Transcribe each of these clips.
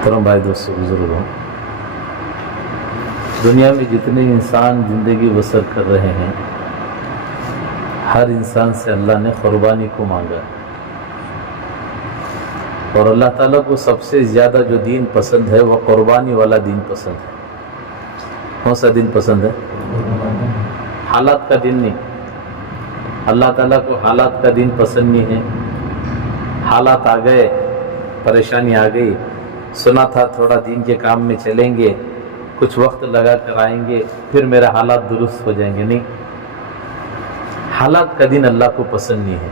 محترم بھائی دوستوں بزرگوں، دنیا میں جتنے انسان زندگی بسر کر رہے ہیں، ہر انسان سے اللہ نے قربانی کو مانگا، اور اللہ تعالیٰ کو سب سے زیادہ جو دین پسند ہے وہ قربانی والا دین پسند ہے۔ کون سا دین پسند ہے؟ حالات کا دین نہیں۔ اللہ تعالیٰ کو حالات کا دین پسند نہیں ہے۔ حالات آ گئے، پریشانی آ گئی، سنا تھا تھوڑا دین کے کام میں چلیں گے، کچھ وقت لگا کر آئیں گے، پھر میرے حالات درست ہو جائیں گے۔ نہیں، حالات کا دین اللہ کو پسند نہیں ہے۔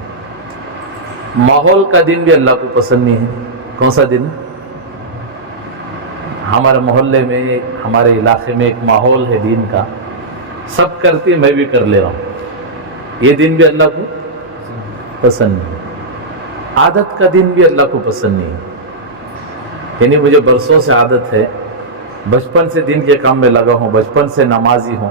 ماحول کا دین بھی اللہ کو پسند نہیں ہے۔ کون سا دین؟ ہمارے محلے میں، ہمارے علاقے میں ایک ماحول ہے دین کا، سب کرتے میں بھی کر لے رہا ہوں، یہ دین بھی اللہ کو پسند نہیں ہے۔ عادت کا دین بھی اللہ کو پسند نہیں ہے۔ یعنی مجھے برسوں سے عادت ہے، بچپن سے دین کے کام میں لگا ہوں، بچپن سے نمازی ہوں،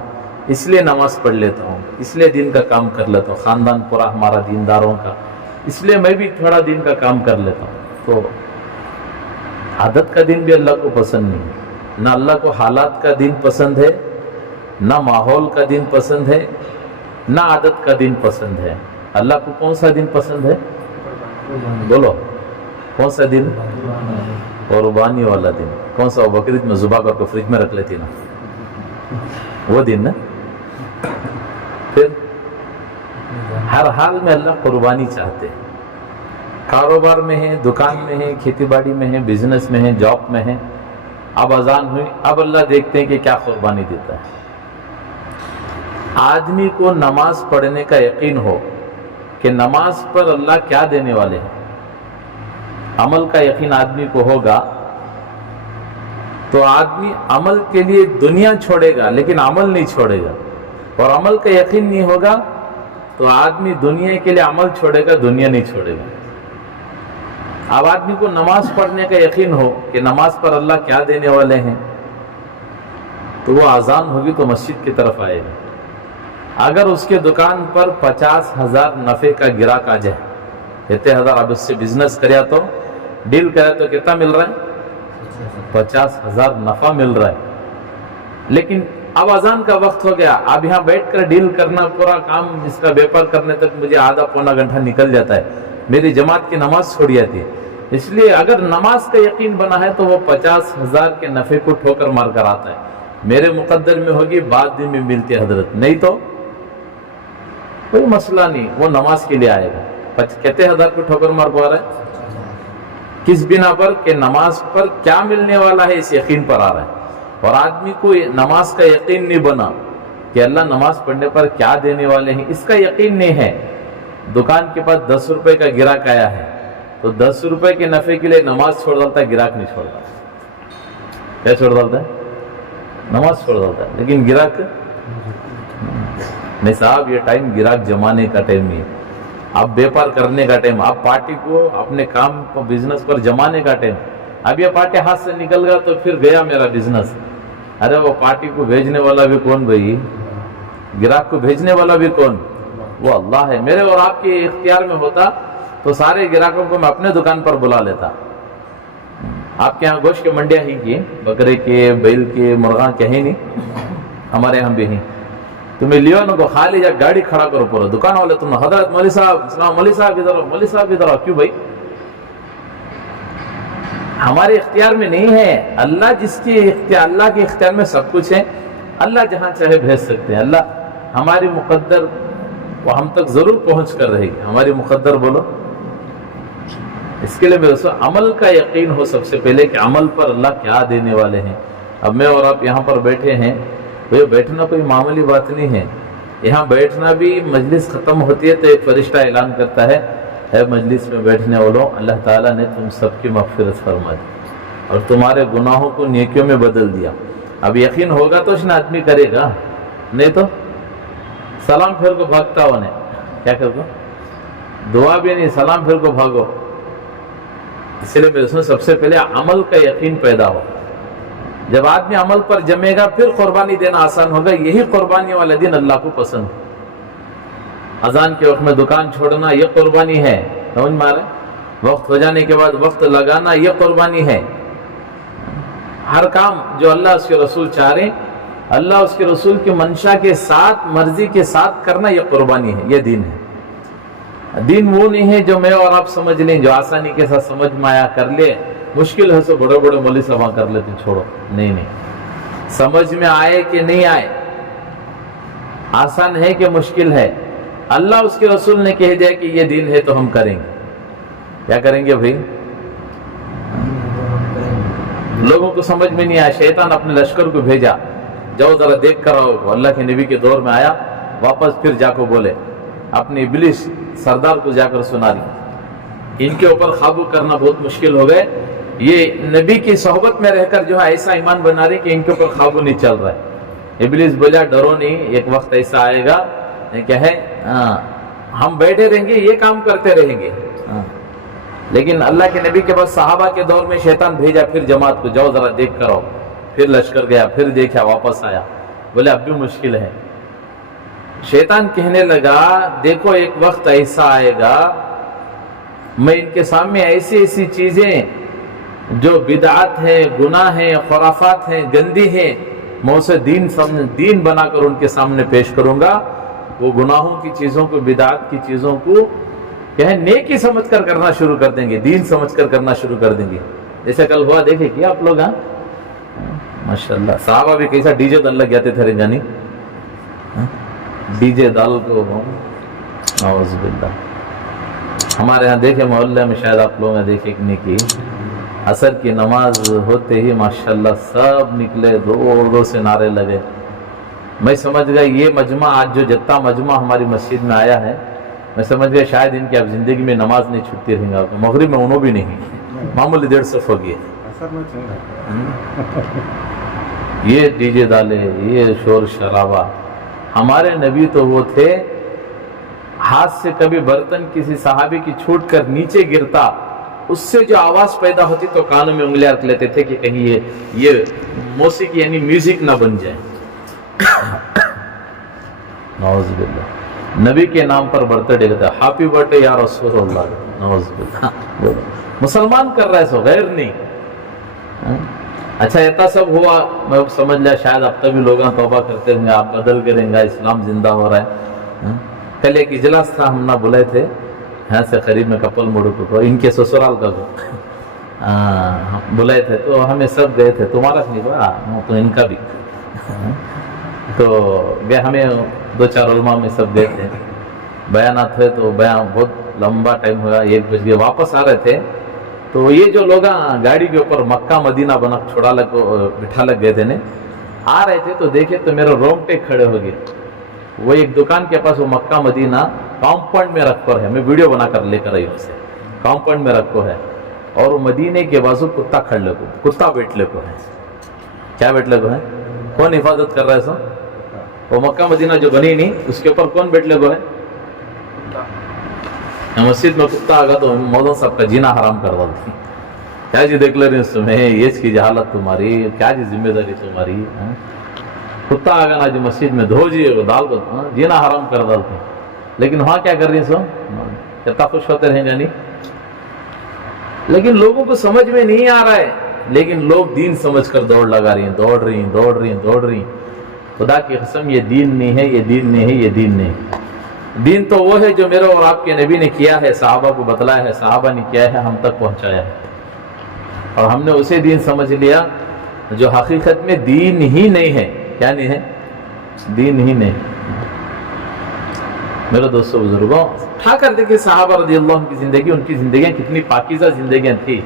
اس لیے نماز پڑھ لیتا ہوں، اس لیے دین کا کام کر لیتا ہوں، خاندان پورا ہمارا دینداروں کا، اس لیے میں بھی تھوڑا دین کا کام کر لیتا ہوں۔ تو عادت کا دین بھی اللہ کو پسند نہیں ہے۔ نہ اللہ کو حالات کا دین پسند ہے، نہ ماحول کا دین پسند ہے، نہ عادت کا دین پسند ہے۔ اللہ کو کون سا دین پسند ہے؟ بولو، کون سا دین؟ قربانی والا دین۔ کون سا؟ بقرعید میں ذبح کر کے فریج میں رکھ لیتی نا، وہ دن نا۔ پھر ہر حال میں اللہ قربانی چاہتے ہیں۔ کاروبار میں ہے، دکان میں ہے، کھیتی باڑی میں ہے، بزنس میں ہے، جاب میں ہے۔ اب اذان ہوئی، اب اللہ دیکھتے ہیں کہ کیا قربانی دیتا ہے۔ آدمی کو نماز پڑھنے کا یقین ہو کہ نماز پر اللہ کیا دینے والے ہیں، عمل کا یقین آدمی کو ہوگا تو آدمی عمل کے لیے دنیا چھوڑے گا لیکن عمل نہیں چھوڑے گا، اور عمل کا یقین نہیں ہوگا تو آدمی دنیا کے لیے عمل چھوڑے گا، دنیا نہیں چھوڑے گا۔ اب آدمی کو نماز پڑھنے کا یقین ہو کہ نماز پر اللہ کیا دینے والے ہیں تو وہ اذان ہوگی تو مسجد کی طرف آئے گا۔ اگر اس کے دکان پر 50,000 نفع کا گراہک آ جائے، کہتے ہزار، اب اس سے بزنس کریا تو ڈیل کریا تو کتنا مل رہا ہے؟ 50,000 نفع مل رہا ہے، لیکن اب اذان کا وقت ہو گیا، اب یہاں بیٹھ کر ڈیل کرنا، پورا کام اس کا بیپار کرنے تک مجھے آدھا پونا گھنٹہ نکل جاتا ہے، میری جماعت کی نماز چھوڑ جاتی ہے۔ اس لیے اگر نماز کا یقین بنا ہے تو وہ 50,000 کے نفع کو ٹھوکر مار کر آتا ہے، میرے مقدر میں ہوگی، بعد دن میں ملتی ہے حضرت، نہیں تو کوئی مسئلہ نہیں، وہ نماز کے لیے آئے گا۔ کہتے ہزار کو ٹھوکر مار کو آ رہا ہے، کس بنا پر؟ کہ نماز پر کیا ملنے والا ہے اس یقین پر آ رہا ہے۔ اور آدمی کو نماز کا یقین نہیں بنا کہ اللہ نماز پڑھنے پر کیا دینے والے ہیں، اس کا یقین نہیں ہے۔ دکان کے پاس 10 روپے کا گراہک آیا ہے تو 10 روپے کے نفع کے لیے نماز چھوڑ ڈالتا ہے، گراہک نہیں چھوڑتا۔ کیا چھوڑ ڈالتا ہے؟ نماز چھوڑ ڈالتا ہے، لیکن گراہک نہیں۔ صاحب یہ ٹائم گراہک جمانے کا ٹائم نہیں ہے، اب بیپار کرنے کا ٹائم، اب پارٹی کو اپنے کام کو بزنس پر جمانے کا ٹائم۔ اب یہ پارٹی ہاتھ سے نکل گیا تو پھر گیا میرا بزنس۔ ارے وہ پارٹی کو بھیجنے والا بھی کون بھائی؟ گراہک کو بھیجنے والا بھی کون؟ وہ اللہ ہے۔ میرے اور آپ کے اختیار میں ہوتا تو سارے گراہکوں کو میں اپنے دکان پر بلا لیتا۔ آپ کے یہاں گوشت کی منڈیاں ہی کی، بکرے کے، بیل کے، مرغاں کے ہیں نہیں؟ ہمارے یہاں بھی ہیں۔ تمہیں لیو نا کو خالی جا گاڑی کھڑا کرو، پورا دکان والے تم حضرت مولوی صاحب السلام، مولوی صاحب ادھر آؤ، مولوی صاحب ادھر آؤ۔ کیوں بھائی؟ ہمارے اختیار میں نہیں ہے، اللہ جس کی اختیار، اللہ کے اختیار میں سب کچھ ہے، اللہ جہاں چاہے بھیج سکتے ہیں۔ اللہ ہماری مقدر وہ ہم تک ضرور پہنچ کر رہے گی، ہماری مقدر بولو۔ اس کے لیے میرے سے عمل کا یقین ہو سب سے پہلے کہ عمل پر اللہ کیا دینے والے ہیں۔ اب میں اور آپ یہاں پر بیٹھے ہیں، وہ بیٹھنا کوئی معمولی بات نہیں ہے۔ یہاں بیٹھنا بھی، مجلس ختم ہوتی ہے تو ایک فرشتہ اعلان کرتا ہے، اے مجلس میں بیٹھنے والوں، اللہ تعالیٰ نے تم سب کی مغفرت فرما دی اور تمہارے گناہوں کو نیکیوں میں بدل دیا۔ اب یقین ہوگا تو شن آدمی کرے گا، نہیں تو سلام پھر کو بھاگتا ہونے کیا کر دو، دعا بھی نہیں، سلام پھر کو بھاگو۔ اس لیے میرے سن سب سے پہلے عمل کا یقین پیدا ہو۔ جب آدمی عمل پر جمے گا پھر قربانی دینا آسان ہوگا۔ یہی قربانی والا دن اللہ کو پسند ہے۔ اذان کے وقت میں دکان چھوڑنا یہ قربانی ہے، سمجھ میں آ رہا ہے؟ وقت ہو جانے کے بعد وقت لگانا یہ قربانی ہے۔ ہر کام جو اللہ اس کے رسول چاہ رہے ہیں، اللہ اس کے رسول کی منشا کے ساتھ، مرضی کے ساتھ کرنا، یہ قربانی ہے، یہ دین ہے۔ دین وہ نہیں ہے جو میں اور آپ سمجھ لیں، جو آسانی کے ساتھ سمجھ میں آیا کر لے، مشکل ہے سو بڑے بڑے مولوی صاحب کر لیتے، چھوڑو، نہیں نہیں، سمجھ میں آئے کہ نہیں آئے، آسان ہے کہ مشکل ہے، اللہ اس کے رسول نے کہہ دیا کہ یہ دین ہے تو ہم کریں گے۔ کیا کریں گے بھائی؟ لوگوں کو سمجھ میں نہیں آیا، شیطان اپنے لشکر کو بھیجا، جاؤ ذرا دیکھ کر آؤ، اللہ کے نبی کے دور میں آیا، واپس پھر جا کو بولے، اپنے ابلیس سردار کو جا کر سنا دی۔ ان کے اوپر قابو کرنا بہت مشکل ہو گئے، یہ نبی کی صحبت میں رہ کر جو ہے ایسا ایمان بنا رہے کہ ان کے اوپر قابو نہیں چل رہا ہے۔ ابلیس بولا ڈرو نہیں، ایک وقت ایسا آئے گا کہ ہے ہم بیٹھے رہیں گے، یہ کام کرتے رہیں گے۔ لیکن اللہ کے نبی کے بعد صحابہ کے دور میں شیطان بھیجا پھر جماعت کو، جاؤ ذرا دیکھ کر آؤ، پھر لشکر گیا، پھر دیکھا، واپس آیا، بولے اب بھی مشکل ہے۔ شیطان کہنے لگا دیکھو ایک وقت ایسا آئے گا، میں ان کے سامنے ایسی ایسی چیزیں جو بدعات ہیں، گناہ ہیں، خرافات ہیں، گندی ہیں، میں اسے دین بنا کر ان کے سامنے پیش کروں گا۔ وہ گناہوں کی چیزوں کو، بدعات کی چیزوں کو کہ نیکی سمجھ کر کرنا شروع کر دیں گے، دین سمجھ کر کرنا شروع کر دیں گے۔ جیسے کل ہوا دیکھے کیا آپ لوگ؟ ماشاءاللہ صحابہ بھی کیسا ڈی جے ڈال لگ جاتے تھے رنجانی، ڈی جے ڈال کو، اعوذ باللہ۔ ہمارے ہاں دیکھے محلے میں، شاید آپ لوگوں نے دیکھے کہ نہیں کی، عصر کی نماز ہوتے ہی ماشاءاللہ سب نکلے، دور سے نعرے لگے۔ میں سمجھ گیا یہ مجمع آج جو جتنا مجمع ہماری مسجد میں آیا ہے، میں سمجھ گیا شاید ان کی اب زندگی میں نماز نہیں چھوٹتی رہیں گا، مغرب میں انہوں بھی نہیں، معمولی 150 ہو گئے۔ یہ ڈی جے ڈالے، یہ شور شرابہ۔ ہمارے نبی تو وہ تھے، ہاتھ سے کبھی برتن کسی صحابی کی چھوٹ کر نیچے گرتا، اس سے جو آواز پیدا ہوتی تو کانوں میں انگلیاں رکھ لیتے تھے کہ کہیں یہ موسیقی یعنی میوزک نہ بن جائے۔ نعوذ باللہ، نبی کے نام پر برتھ ڈے کہتا ہے، ہیپی برتھ ڈے یا رسول اللہ، نعوذ باللہ۔ مسلمان کر رہا ہے سو، غیر نہیں۔ اچھا اتنا سب ہوا، میں سمجھ لیا شاید اب تک بھی لوگ توبہ کرتے ہوں گے، آپ بدل کریں گا، اسلام زندہ ہو رہا ہے۔ کل ایک اجلاس تھا، ہم نہ بلائے تھے یہاں سے قریب میں کپل موڑ کو، ان کے سسرال کا کو بلائے تھے، تو ہمیں سب گئے تھے، تمہارا نہیں ہوا تو ان کا بھی، تو گئے، ہمیں 2-4 علماء میں سب گئے تھے، بیانات ہوئے، تو بیان بہت لمبا ٹائم ہوا، 1 بج گئے، واپس آ رہے تھے، تو یہ جو لوگ گاڑی کے اوپر مکہ مدینہ بنا بٹھا لگ گئے تھے نا، آ رہے تھے تو دیکھے تو میرے رونگٹے کھڑے ہو گئے۔ وہ ایک دکان کے پاس وہ مکہ مدینہ کمپاؤنڈ میں رکھ کر ہے، میں ویڈیو بنا کر لے کر آئی اسے، کمپاؤنڈ میں رکھو ہے، اور وہ مدینے کے بازو کتا کھڑ لے کو، کتا بیٹھ لے کو ہے، کیا بیٹھ لے کو ہے؟ کون حفاظت کر رہا ہے سو؟ وہ مکہ مدینہ جو بنی نہیں، اس کے اوپر کون بیٹھ لے کو ہے؟ مسجد میں کتا آگا تو مولانا صاحب کا جینا حرام کر دیتی۔ کیا جی دیکھ لے رہے ہیں تمہیں، یہ کی جہالت تمہاری، کیا جی ذمہ داری تمہاری؟ کتا آگا نا جو مسجد میں دھو جی دال کو جینا حرام کر ڈالتے، لیکن وہاں کیا کر رہی سو؟ کتنا خوش ہوتے رہیں جانی۔ لیکن لوگوں کو سمجھ میں نہیں آ رہا ہے، لیکن لوگ دین سمجھ کر دوڑ لگا رہی ہیں، دوڑ رہی ہیں۔ خدا کی قسم یہ دین نہیں ہے، یہ دین نہیں ہے، یہ دین نہیں ہے۔ دین تو وہ ہے جو میرے اور آپ کے نبی نے کیا ہے، صحابہ کو بتلایا ہے، صحابہ نے کیا ہے، ہم تک پہنچایا ہے، اور ہم نے اسے دین سمجھ لیا جو حقیقت میں دین ہی نہیں ہے۔ کیا نہیں ہے؟ دین ہی نہیں۔ میرے دوستو بزرگوں، اٹھا کر دیکھیں صحابہ رضی اللہ عنہ کی زندگی، ان کی زندگیاں کتنی پاکیزہ زندگیاں تھی۔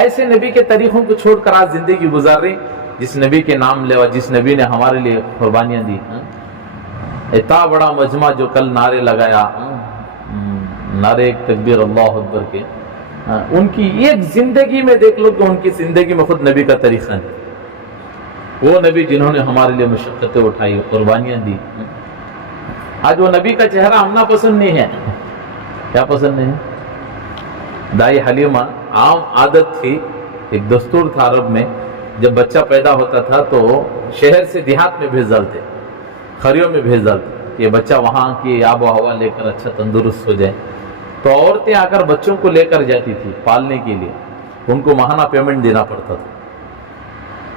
ایسے نبی کے طریقوں کو چھوڑ کر آج زندگی گزار رہی، جس نبی کے نام لے، جس نبی نے ہمارے لیے قربانیاں دی۔ اتنا بڑا مجمع جو کل نعرے لگایا، نعرے تکبیر اللہ اکبر کے، ان کی ایک زندگی میں دیکھ لو کہ ان کی زندگی میں خود نبی کا طریقہ ہے۔ وہ نبی جنہوں نے ہمارے لیے مشقتیں اٹھائی، قربانیاں دی، آج وہ نبی کا چہرہ ہم نا پسند نہیں ہے۔ کیا پسند نہیں ہے؟ دائی حلیمہ عام عادت تھی، ایک دستور تھا عرب میں، جب بچہ پیدا ہوتا تھا تو شہر سے دیہات میں بھیج ڈالتے، خریوں میں بھیج ڈالتے، یہ بچہ وہاں کی آب و ہوا لے کر اچھا تندرست ہو جائے۔ تو عورتیں آ کر بچوں کو لے کر جاتی تھی پالنے کے لیے، ان کو ماہانہ پیمنٹ دینا پڑتا تھا۔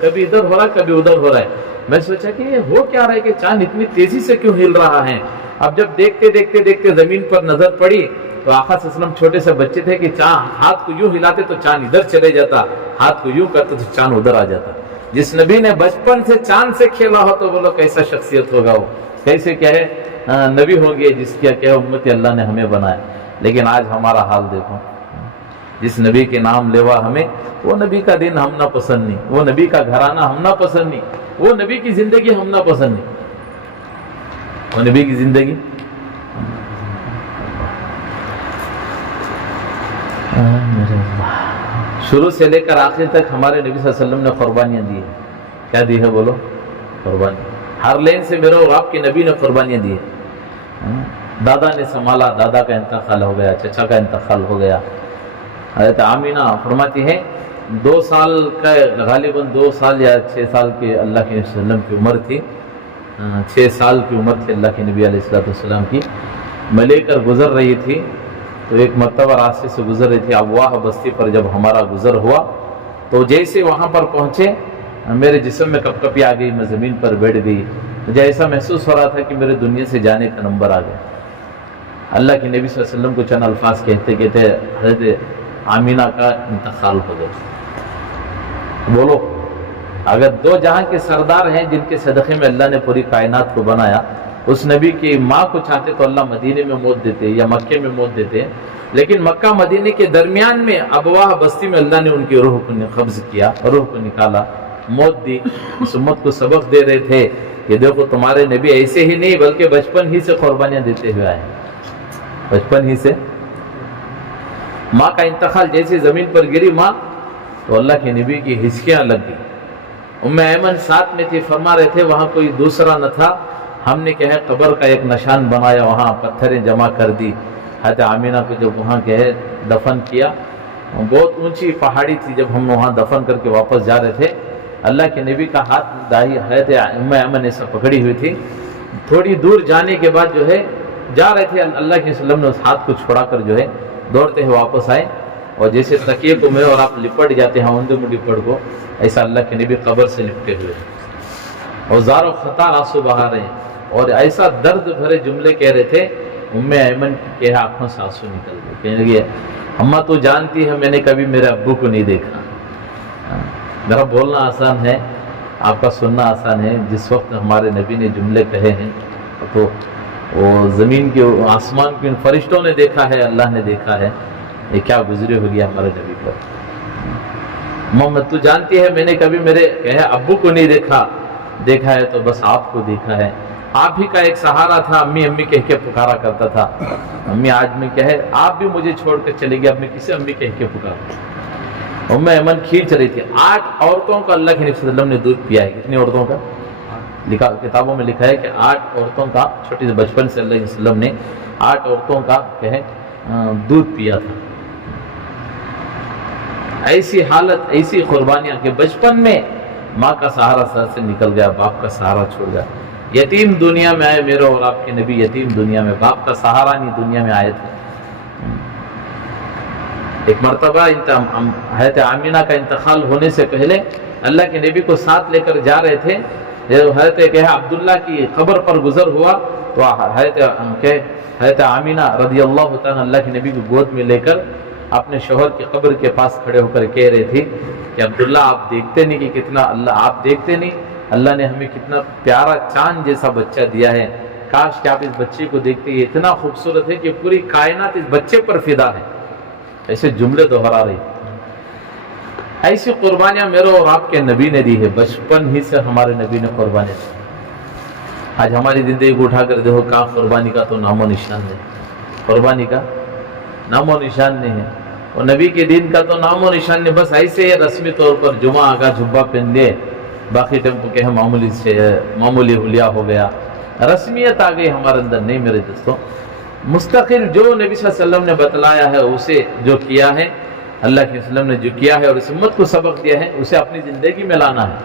کبھی ادھر ہو رہا کبھی ادھر ہو رہا ہے. میں سوچا کہ یہ ہو کیا رہا ہے کہ چاند اتنی تیزی سے کیوں ہل رہا ہے. اب جب دیکھتے دیکھتے دیکھتے زمین پر نظر پڑی تو آقا صلی اللہ علیہ وسلم چھوٹے سے بچے تھے کہ چاند ہاتھ کو یوں ہلاتے تو چاند ادھر چلے جاتا، ہاتھ کو یوں کرتے تو چاند ادھر آ جاتا. جس نبی نے بچپن سے چاند سے کھیلا ہو تو بولو کیسا شخصیت ہوگا وہ، کیسے کیا ہے نبی ہوں گے جس کی کیا امت اللہ نے ہمیں بنایا. لیکن آج ہمارا حال دیکھو، جس نبی کے نام لیوا ہمیں، وہ نبی کا دین ہم نہ پسند نہیں، وہ نبی کا گھرانہ ہم نہ پسند نہیں، وہ نبی کی زندگی ہم نہ پسند نہیں. وہ نبی کی زندگی شروع سے لے کر آخر تک ہمارے نبی صلی اللہ علیہ وسلم نے قربانیاں دی ہیں. کیا دی ہے بولو؟ قربانی. ہر لین سے میرے اور آپ کے نبی نے قربانیاں دی ہیں. دادا نے سنبھالا، دادا کا انتقال ہو گیا، چچا کا انتقال ہو گیا. حضرت آمینہ فرماتی ہے 2 سال کا، غالباً 2 سال یا 6 سال کے اللہ کے نبی صلی اللہ علیہ وسلم کی عمر تھی. 6 سال کی عمر تھی اللہ کے نبی علیہ السلام کی. میں لے کر گزر رہی تھی تو ایک مرتبہ راستے سے گزر رہی تھی. ابواہ بستی پر جب ہمارا گزر ہوا تو جیسے وہاں پر پہنچے میرے جسم میں کپ کپی آ گئی، میں زمین پر بیٹھ گئی. مجھے ایسا محسوس ہو رہا تھا کہ میرے دنیا سے جانے کا نمبر آ گیا. اللہ کے نبی صلی اللہ علیہ وسلم کو چند الفاظ کہتے حضرت آمینہ کا انتقال ہو گیا. بولو، اگر 2 جہاں کے سردار ہیں جن کے صدقے میں اللہ نے پوری کائنات کو بنایا، اس نبی کی ماں کو چاہتے تو اللہ مدینے میں موت دیتے یا مکے میں موت دیتے، لیکن مکہ مدینے کے درمیان میں ابواہ بستی میں اللہ نے ان کی روح کو قبض کیا، روح کو نکالا، موت دی. اس امت کو سبق دے رہے تھے کہ دیکھو تمہارے نبی ایسے ہی نہیں بلکہ بچپن ہی سے قربانیاں دیتے ہوئے آئے ہیں. بچپن ہی سے ماں کا انتقال جیسے زمین پر گری ماں تو اللہ کے نبی کی ہچکیاں لگ گئی. ام ایمن ساتھ میں تھی، فرما رہے تھے وہاں کوئی دوسرا نہ تھا. ہم نے کہے قبر کا ایک نشان بنایا، وہاں پتھریں جمع کر دی. حضرت آمینہ کو جب وہاں کہے دفن کیا، بہت اونچی پہاڑی تھی، جب ہم وہاں دفن کر کے واپس جا رہے تھے اللہ کے نبی کا ہاتھ دائی حضرت ام ایمن نے سب پکڑی ہوئی تھی. تھوڑی دور جانے کے بعد جو ہے جا رہے تھے، اللہ کے وسلم نے اس ہاتھ کو چھوڑا کر جو ہے دوڑتے ہوئے واپس آئے. اور جیسے تکیے کو میں اور آپ لپٹ جاتے ہیں اندے میں لپٹ کو، ایسا اللہ کے نبی قبر سے لپٹے ہوئے اور زار و خطار آنسو بہا رہے ہیں اور ایسا درد بھرے جملے کہہ رہے تھے. ام ایمن کے آنکھوں سے آنسو نکل گئے، کہنے لگے اماں تو جانتی ہے میں نے کبھی میرے ابو کو نہیں دیکھا. میرا بولنا آسان ہے، آپ کا سننا آسان ہے. جس وقت ہمارے نبی نے جملے کہے ہیں تو وہ زمین کے آسمان کے فرشتوں نے دیکھا ہے، اللہ نے دیکھا ہے. یہ کیا گزرے ہو گیا ہمارے نبی پر. محمد تو جانتی ہے میں نے کبھی میرے کہے ابو کو نہیں دیکھا ہے تو بس آپ کو دیکھا ہے. آپ ہی کا ایک سہارا تھا، امی امی کہہ کے پکارا کرتا تھا. امی آج میں کہے آپ بھی مجھے چھوڑ کر چلے گئے، اب میں کسے امی کہہ کے پکارا. ام ایمن کھینچ رہی تھی. 8 عورتوں کا اللہ کے نبی صلی اللہ علیہ وسلم نے دودھ پیا ہے. کتنی عورتوں کا؟ لکھا کتابوں میں لکھا ہے کہ 8 عورتوں کا، چھوٹی سے بچپن سے اللہ کے وسلم نے 8 عورتوں کا کہے دودھ پیا تھا. ایسی حالت، ایسی قربانیاں کہ بچپن میں ماں کا سہارا سر سے نکل گیا، باپ کا سہارا چھوڑ گیا. یتیم دنیا میں آئے میرے اور آپ کے نبی، یتیم دنیا میں، باپ کا سہارا نہیں دنیا میں آئے تھے. ایک مرتبہ حضرت آمینہ کا انتقال ہونے سے پہلے اللہ کے نبی کو ساتھ لے کر جا رہے تھے. حضرت عبداللہ کی قبر پر گزر ہوا تو حضرت آمینہ رضی اللہ تعالیٰ اللہ کے نبی کو گود میں لے کر اپنے شوہر کی قبر کے پاس کھڑے ہو کر کہہ رہی تھی کہ عبداللہ آپ دیکھتے نہیں کہ کتنا آپ دیکھتے نہیں اللہ نے ہمیں کتنا پیارا چاند جیسا بچہ دیا ہے. کاش کہ آپ اس بچے کو دیکھتے، یہ اتنا خوبصورت ہے کہ پوری کائنات اس بچے پر فدا ہے. ایسے جملے دہرا رہی. ایسی قربانیاں میرے اور آپ کے نبی نے دی ہے. بچپن ہی سے ہمارے نبی نے قربانی دی. آج ہماری زندگی کو اٹھا کر دیکھو، کہاں قربانی کا تو نام و نشان ہے. قربانی کا نام و نشان نہیں ہے، اور نبی کے دین کا تو نام و نشان نہیں. بس ایسے ہی رسمی طور پر جمعہ آگا جھبا پہن لیے، باقی ٹیمپو کے معمولی حلیہ ہو گیا، رسمیت آ گئی ہمارے اندر. نہیں میرے دوستوں، مستقل جو نبی صلی اللہ علیہ وسلم نے بتلایا ہے، اسے جو کیا ہے اللہ کے وسلم نے جو کیا ہے اور اس امت کو سبق دیا ہے، اسے اپنی زندگی میں لانا ہے.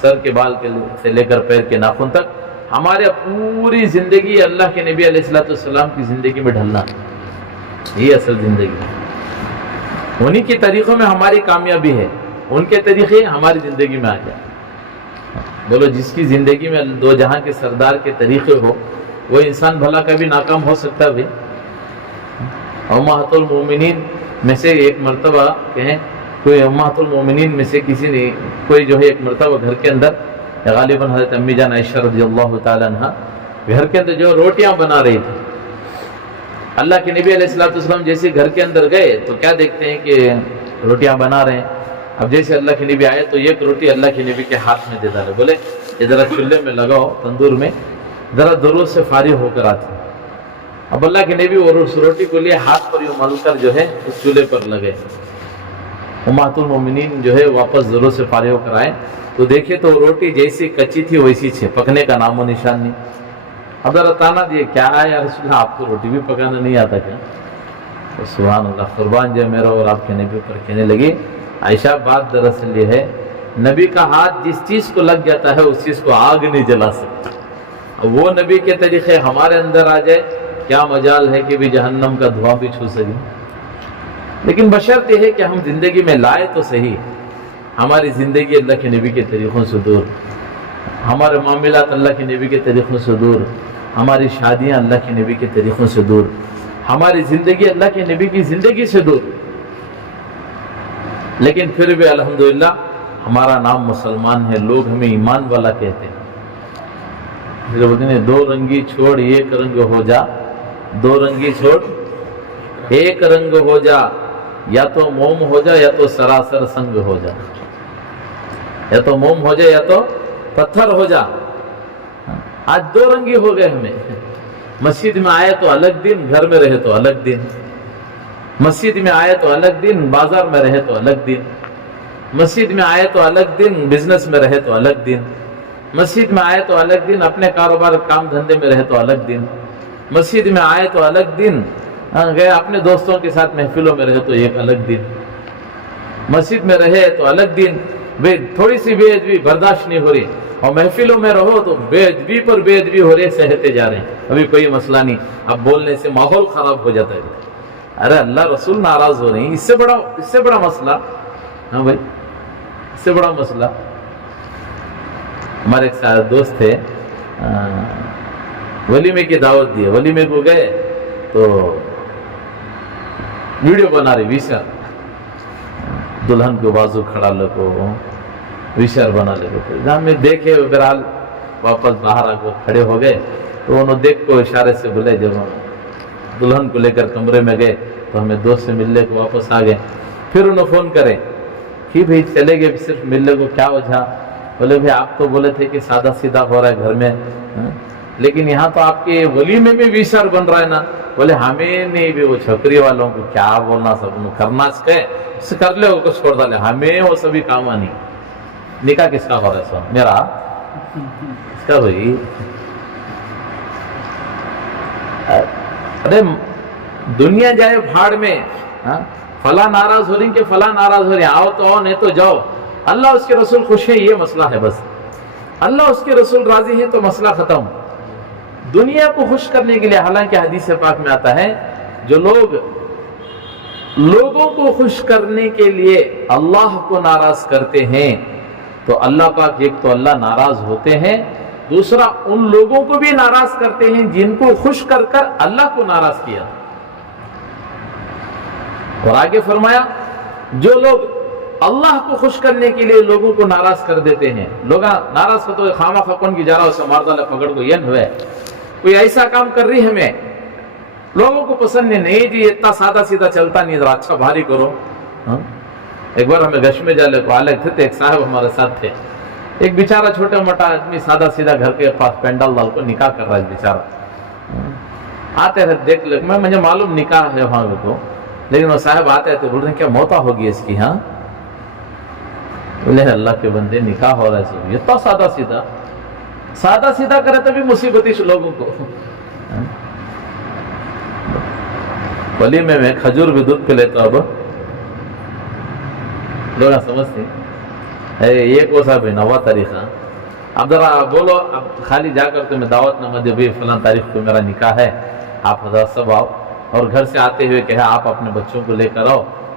سر کے بال سے لے کر پیر کے ناخن تک ہمارے پوری زندگی اللہ کے نبی علیہ السلام کی زندگی میں ڈھلنا ہے. یہ اصل زندگی ہے. انہی کے طریقوں میں ہماری کامیابی ہے، ان کے طریقے ہماری زندگی میں آ جائے۔ بولو جس کی زندگی میں دو جہاں کے سردار کے طریقے ہو وہ انسان بھلا کبھی ناکام ہو سکتا ہے؟ امہات المومنین میں سے ایک مرتبہ کہیں کوئی امہات المومنین میں سے کسی نے کوئی جو ہے ایک مرتبہ گھر کے اندر غالباً حضرت امی جان عائشہ رضی اللہ تعالیٰ عنہ گھر کے اندر جو روٹیاں بنا رہی تھی، اللہ کے نبی علیہ الصلوۃ والسلام جیسے گھر کے اندر گئے تو کیا دیکھتے ہیں کہ روٹیاں بنا رہے ہیں۔ اب جیسے اللہ کے نبی آئے تو ایک روٹی اللہ کے نبی کے ہاتھ میں دے ڈالے، بولے یہ ذرا چولہے میں لگاؤ، تندور میں ذرا درود سے فارغ ہو کر آتی۔ اب اللہ کے نبی اور اس روٹی کو لیے ہاتھ پر یوں مل کر جو ہے اس چولہے پر لگے۔ امہات المومنین جو ہے واپس ضرور سے فارغ ہو کر آئے تو دیکھے تو روٹی جیسی کچی تھی ویسی تھی، پکنے کا نام و نشان نہیں۔ اب ذرا تانا دیے، کیا ہے یا رسول اللہ، آپ کو روٹی بھی پکانا نہیں آتا کیا؟ تو سبحان اللہ، قربان جو میرا اور آپ کے نبی پر کہنے لگی عائشہ بات دراصل یہ ہے نبی کا ہاتھ جس چیز کو لگ جاتا ہے اس چیز کو آگ نہیں جلا سکتا، وہ نبی کے طریقے ہمارے اندر آ جائے کیا مجال ہے کہ بھی جہنم کا دھواں بھی چھو سکے۔ لیکن بشرط یہ ہے کہ ہم زندگی میں لائے تو صحیح ہماری زندگی اللہ کے نبی کے طریقوں سے دور، ہمارے معاملات اللہ کے نبی کے طریقوں سے دور، ہماری شادیاں اللہ کے نبی کے طریقوں سے دور، ہماری زندگی اللہ کے نبی کی زندگی سے دور۔ لیکن پھر بھی الحمدللہ ہمارا نام مسلمان ہے، لوگ ہمیں ایمان والا کہتے ہیں۔ بولتے ہیں دو رنگی چھوڑ ایک رنگ ہو جا، دو رنگی چھوڑ ایک رنگ ہو جا، یا تو موم ہو جا یا تو سراسر سنگ ہو جا، یا تو موم ہو جا یا تو پتھر ہو جا۔ آج دو رنگی ہو گئے ہمیں، مسجد میں آئے تو الگ دن، گھر میں رہے تو الگ دن، مسجد میں آئے تو الگ دن، بازار میں رہے تو الگ دن، مسجد میں آئے تو الگ دن، بزنس میں رہے تو الگ دن، مسجد میں آئے تو الگ دن، اپنے کاروبار کام دھندے میں رہے تو الگ دن، مسجد میں آئے تو الگ دن، گئے اپنے دوستوں کے ساتھ محفلوں میں رہے تو ایک الگ دن، مسجد میں رہے تو الگ دن، تھوڑی سی بے ادبی برداشت نہیں ہو رہی، اور محفلوں میں رہو تو بے ادبی پر بے ادبی ہو رہے، سہتے جا رہے ہیں، ابھی کوئی مسئلہ نہیں، اب بولنے سے ماحول خراب ہو جاتا ہے۔ ارے اللہ رسول ناراض ہو رہے ہیں، اس سے بڑا مسئلہ، ہاں بھائی اس سے بڑا مسئلہ۔ ہمارے ایک دوست تھے، ولیمے کی دعوت دی، ولیمے کو گئے تو ویڈیو بنا رہی ویشر، دلہن کو بازو کھڑا لگو ویشر بنا لے گئے، جہاں میں دیکھے بہرحال واپس باہر آ کر کھڑے ہو گئے تو انہوں دیکھ کو اشارے سے بولے، جب ہم دلہن کو لے کر کمرے میں گئے تو ہمیں دوست سے ملنے کو واپس آ گئے، پھر انہوں فون کرے کہ بھائی چلے گئے صرف ملنے کو، کیا وجہ؟ بولے بھائی آپ تو بولے تھے کہ سادہ سیدھا ہو رہا ہے گھر میں، لیکن یہاں تو آپ کے ولیمے میں ویشر بن رہا ہے نا۔ بولے ہمیں نہیں بھی وہ چھوکری والوں کو کیا بولنا، سب کرنا سے کر لے، وہ چھوڑ ڈالے، ہمیں وہ سبھی کام آنی۔ نکاح کس کا ہو رہا ہے سب؟ میرا اس کا بھائی۔ ارے دنیا جائے بھاڑ میں، فلاں ناراض ہو رہی کہ فلاں ناراض ہو رہی، آؤ تو آؤ نہیں تو جاؤ، اللہ اس کے رسول خوش ہے، یہ مسئلہ ہے بس، اللہ اس کے رسول راضی ہے تو مسئلہ ختم۔ دنیا کو خوش کرنے کے لیے، حالانکہ حدیث پاک میں آتا ہے جو لوگ لوگوں کو خوش کرنے کے لیے اللہ کو ناراض کرتے ہیں تو اللہ پاک ایک تو اللہ ناراض ہوتے ہیں، دوسرا ان لوگوں کو بھی ناراض کرتے ہیں جن کو خوش کر کر اللہ کو ناراض کیا۔ اور آگے فرمایا جو لوگ اللہ کو خوش کرنے کے لیے لوگوں کو ناراض کر دیتے ہیں، لوگ ناراض کرتے ہوئے خامہ خپن کی جا رہا اسے مار ڈالا پکڑ کو، یہ ہوئے کوئی ایسا کام کر رہی ہمیں لوگوں کو پسند نہیں جی، اتنا سادہ سیدھا چلتا نہیں، ذرا اچھا بھاری کرو۔ ایک بار ہمیں گش میں جالے کو الگ تھے، ایک صاحب ہمارے ساتھ تھے، ایک بیچارہ چھوٹا موٹا آدمی سادہ سیدھا گھر کے پاس پینڈال ڈال کو نکاح کر رہا ہے بیچارہ، آتے رہے دیکھ لے، مجھے معلوم نکاح ہے وہاں کو، لیکن وہ صاحب آتے تھے بول رہے ہیں کیا موتا ہوگی اس کی؟ ہاں بولے اللہ کے بندے نکاح ہو رہا ہے سب، اتنا سادہ سیدھا کرے تبھی مصیبتی لوگوں کو۔ ولیمے میں کھجور بھی دودھ پہ لیتا، اب لوگ سمجھتے یہ کو سا بھی نوا طریقہ، اب ذرا بولو، اب خالی جا کر تمہیں دعوت نہ دے بھائی فلاں تاریخ کو میرا نکاح ہے، آپ حضرات سب آؤ، اور گھر سے آتے ہوئے کہے آپ اپنے بچوں کو لے کر آؤ،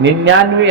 99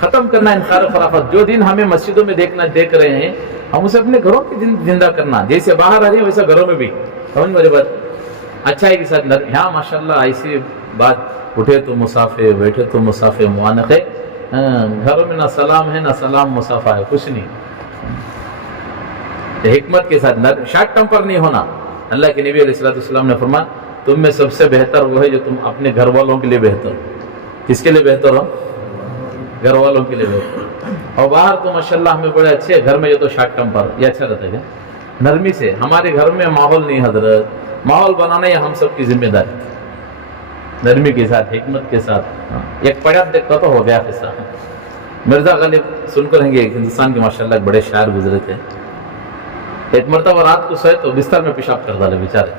ختم کرنا انکار خرافات. جو دن ہمیں مسجدوں میں دیکھ رہے ہیں ہم اسے اپنے گھروں کی زندہ کرنا. جیسے باہر آ رہے ہیں ویسا گھروں میں بھی. سمجھ میری بات؟ اچھائی کے ساتھ یہاں ماشاءاللہ ایسی بات, اٹھے تو مسافے بیٹھے تو مسافے معانقے. گھروں میں نہ سلام ہے نہ سلام مسافہ ہے, کچھ نہیں. حکمت کے ساتھ شارٹ ٹیمپر نہیں ہونا. اللہ کے نبی علیہ السلام نے فرمایا تم میں سب سے بہتر وہ ہے جو تم اپنے گھر والوں کے لیے بہتر ہو. کس کے لیے بہتر ہو؟ گھر والوں کے لیے بہتر. اور باہر تو ماشاءاللہ ہمیں بڑے اچھے گھر میں یہ تو شارٹ ٹیمپر یہ اچھا رہتا ہے. نرمی سے ہمارے گھر میں ماحول نہیں حضرت, ماحول بنانا یہ ہم سب کی ذمہ داری. نرمی کے ساتھ حکمت کے ساتھ. ایک پڑھا دیکھتا تو ہو گیا قصہ. مرزا غالب سن کر رہیں گے, ہندوستان کے ماشاءاللہ ایک بڑے شاعر گزرے تھے. ایک مرتبہ رات کو سوئے تو بستر میں پیشاب کر ڈالے بیچارے.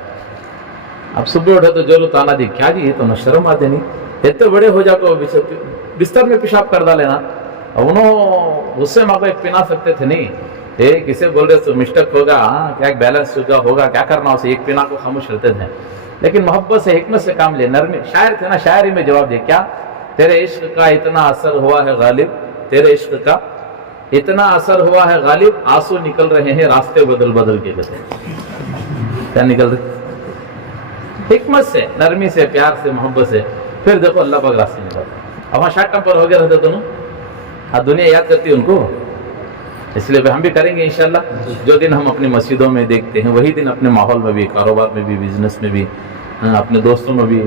اب صبح اٹھے تو جو تانا دی کیا جی یہ تو نہ شرم آتے نہیں, اتنے بڑے ہو جا کو بستر میں پیشاب کر ڈالے نا. انہوں غصے میں کوئی پنا سکتے تھے نہیں. کسے بول رہے تو مسٹیک ہوگا, کیا ایک بیلنس ہوگا, کیا کرنا اسے, ایک پنا کو خاموش رہتے تھے. لیکن محبت سے حکمت سے کام لے. نرمی شاعر تھے نا, شاعری میں جواب دے کیا تیرے عشق کا اتنا اثر ہوا ہے غالب, تیرے عشق کا اتنا اثر ہوا ہے غالب, آنسو نکل رہے ہیں راستے بدل کے کہتے ہیں. کیا نکل رہے؟ حکمت سے, نرمی سے, پیار سے, محبت سے. پھر دیکھو اللہ پاک راستے نکلتا. اب وہاں شارٹ ٹیمپر ہو گیا رہتے تو ہاں دنیا یاد کرتی ہے ان کو. اس لیے ہم بھی کریں گے انشاءاللہ. جو دن ہم اپنی مسجدوں میں دیکھتے ہیں وہی دن اپنے ماحول میں بھی, کاروبار میں بھی, بزنس میں بھی, اپنے دوستوں میں بھی